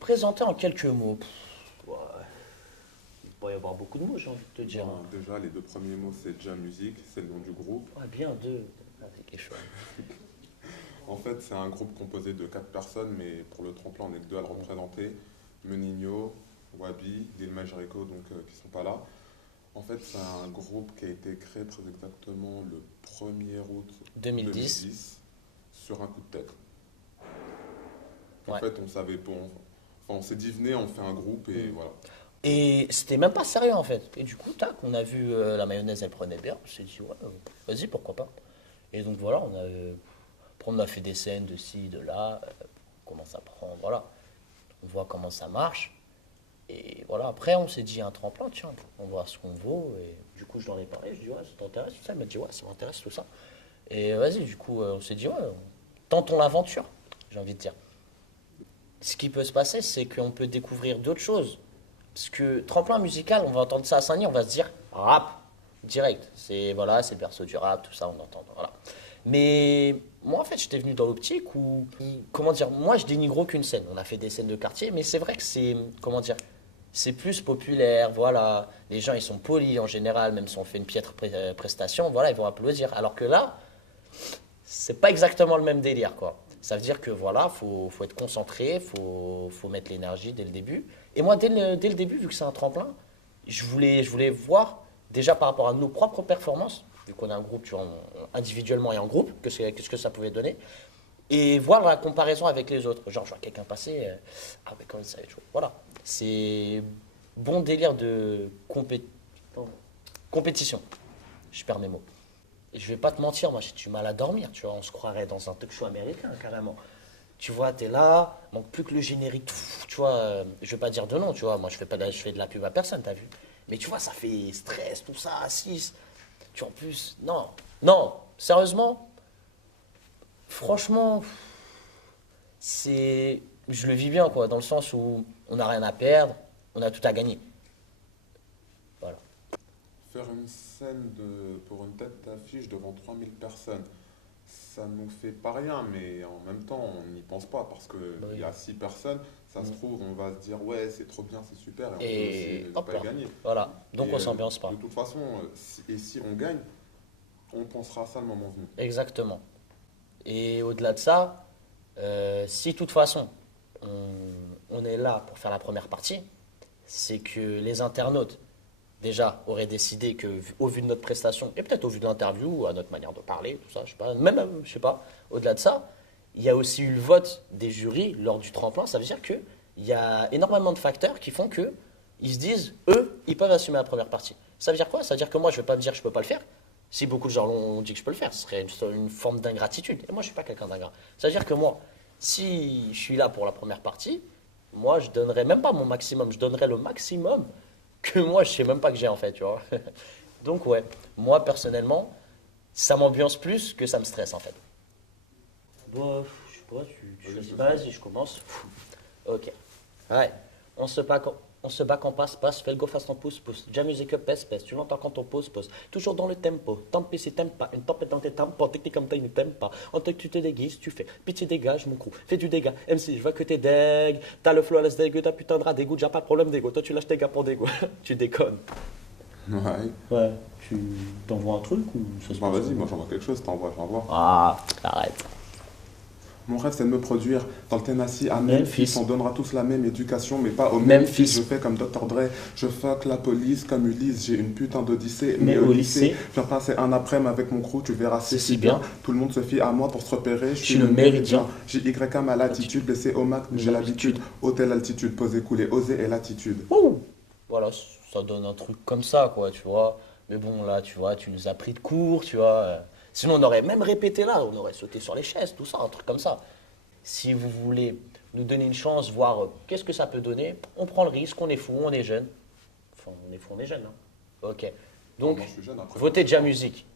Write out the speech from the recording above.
présenter en quelques mots. Ouais, il doit y avoir beaucoup de mots, j'ai envie de te dire. Bon, déjà, les deux premiers mots, c'est Jam Music, c'est le nom du groupe. Ouais, bien deux. Ah, c'est quelque chose. En fait, c'est un groupe composé de quatre personnes, mais pour le tremplin, on est que deux à le représenter. Meninho, Wabi, Dilma Jericho, donc qui sont pas là. En fait, c'est un groupe qui a été créé très exactement le 1er août 2010. sur un coup de tête. En Ouais. fait, on savait pas, on s'est dit venez, on fait un groupe et voilà. Et c'était même pas sérieux en fait. Et du coup, tac, on a vu la mayonnaise, elle prenait bien. On s'est dit, ouais, vas-y, pourquoi pas. Et donc voilà, après, on a fait des scènes de ci, de là, comment ça prend, voilà. On voit comment ça marche. Et voilà, après, on s'est dit, il y a un tremplin, tiens, on voit ce qu'on vaut. Et du coup, je leur ai parlé, je dis, ouais, ça t'intéresse, tout ça. Elle m'a dit, ouais, ça m'intéresse, tout ça. Et vas-y, du coup, on s'est dit, ouais, tentons l'aventure, j'ai envie de dire. Ce qui peut se passer, c'est qu'on peut découvrir d'autres choses. Parce que tremplin musical, on va entendre ça à Saint-Denis, on va se dire rap, direct. C'est voilà, c'est le berceau du rap, tout ça, on entend. Voilà. Mais moi, en fait, j'étais venu dans l'optique où, comment dire, moi, je dénigre aucune scène. On a fait des scènes de quartier, mais c'est vrai que c'est, comment dire, c'est plus populaire, voilà. Les gens, ils sont polis en général, même si on fait une piètre prestation, voilà, ils vont applaudir. Alors que là, c'est pas exactement le même délire, quoi. Ça veut dire que voilà, faut être concentré, faut mettre l'énergie dès le début. Et moi, dès le début, vu que c'est un tremplin, je voulais voir, déjà par rapport à nos propres performances, vu qu'on a un groupe, tu vois, individuellement et en groupe, qu'est-ce que ça pouvait donner, et voir la comparaison avec les autres. Genre, je vois quelqu'un passer, ah, mais comment ça va être chaud. Voilà. C'est bon délire de compétition. Je perds mes mots. Et je vais pas te mentir, moi j'ai du mal à dormir, tu vois, on se croirait dans un talk show américain carrément. Tu vois, t'es là, manque plus que le générique, tu vois, je vais pas dire de nom, tu vois, moi je fais de la pub à personne, t'as vu. Mais tu vois, ça fait stress, tout ça, 6. Tu vois, en plus, non, non, sérieusement, franchement, je le vis bien, quoi, dans le sens où on n'a rien à perdre, on a tout à gagner. Voilà. Faire une scène pour une tête d'affiche devant 3000 personnes, ça nous fait pas rien, mais en même temps, on n'y pense pas parce Bah qu'il oui. y a 6 personnes, ça se trouve, on va se dire ouais, c'est trop bien, c'est super, et on peut Et aussi ne hop pas y là, gagner. voilà, donc Et on s'ambiance de pas. toute façon, si on gagne, on pensera à ça le moment venu. Exactement. Et au-delà de ça, si de toute façon on, on est là pour faire la première partie, c'est que les internautes déjà auraient décidé que, au vu de notre prestation et peut-être au vu de l'interview, à notre manière de parler, tout ça, je sais pas, même, je sais pas, au-delà de ça, il y a aussi eu le vote des jurys lors du tremplin. Ça veut dire que il y a énormément de facteurs qui font que ils se disent, eux, ils peuvent assumer la première partie. Ça veut dire quoi? Ça veut dire que moi, je vais pas me dire que je peux pas le faire. Si beaucoup de gens ont dit que je peux le faire, ce serait une forme d'ingratitude. Et moi, je suis pas quelqu'un d'ingrat. Ça veut dire que moi, si je suis là pour la première partie, moi, je donnerai même pas mon maximum. Je donnerai le maximum que moi, je sais même pas que j'ai en fait, tu vois. Donc, ouais, moi, personnellement, ça m'ambiance plus que ça me stresse en fait. Bon, je sais pas, tu Vas-y, choisis je te pas, suis. si je commence. Ok. Ouais. On se bat quand passe, fais le go fast en pouce. Jam music up, pèse. Tu l'entends quand on pose. Toujours dans le tempo. Tant pis si t'aimes pas. Une tempête dans tes tempos. Technique comme t'as, ne t'aime pas. En tant que tu te déguises, tu fais. Pitié, dégage, mon crew. Fais du dégât. MC, je vois que t'es deg. T'as le flow à l'aise dégueu, t'as putain de rat dégoût. J'ai pas de problème d'égo. Toi, tu lâches tes gars pour dégoût. Tu déconnes. Ouais. Ouais. Tu t'envoies un truc ou ça se Bah passe vas-y, moi j'envoie quelque chose, j'envoie. Ah, arrête. Mon rêve c'est de me produire dans le Tennessee à Memphis. Memphis. On donnera tous la même éducation, mais pas au Memphis. Memphis. Je fais comme Dr. Dre, je fuck la police comme Ulysse. J'ai une putain d'odyssée, Mais mais au au lycée, lycée, je viens passer un après-midi avec mon crew, tu verras c'est c'est si si bien. bien. Tout le monde se fie à moi pour se repérer. Je suis le méridien. J'ai Y à l'attitude, blessé au max, j'ai l'habitude. Hôtel altitude, poser, couler, oser et l'attitude. Ouh. Voilà, ça donne un truc comme ça, quoi, tu vois. Mais bon, là, tu vois, tu nous as pris de court, tu vois. Sinon, on aurait même répété là, on aurait sauté sur les chaises, tout ça, un truc comme ça. Si vous voulez nous donner une chance, voir qu'est-ce que ça peut donner, on prend le risque, on est fou, on est jeune. Enfin, on est fou, on est jeune, hein. Ok. Donc, Moi, je suis jeune, après, votez je sais déjà pas. musique.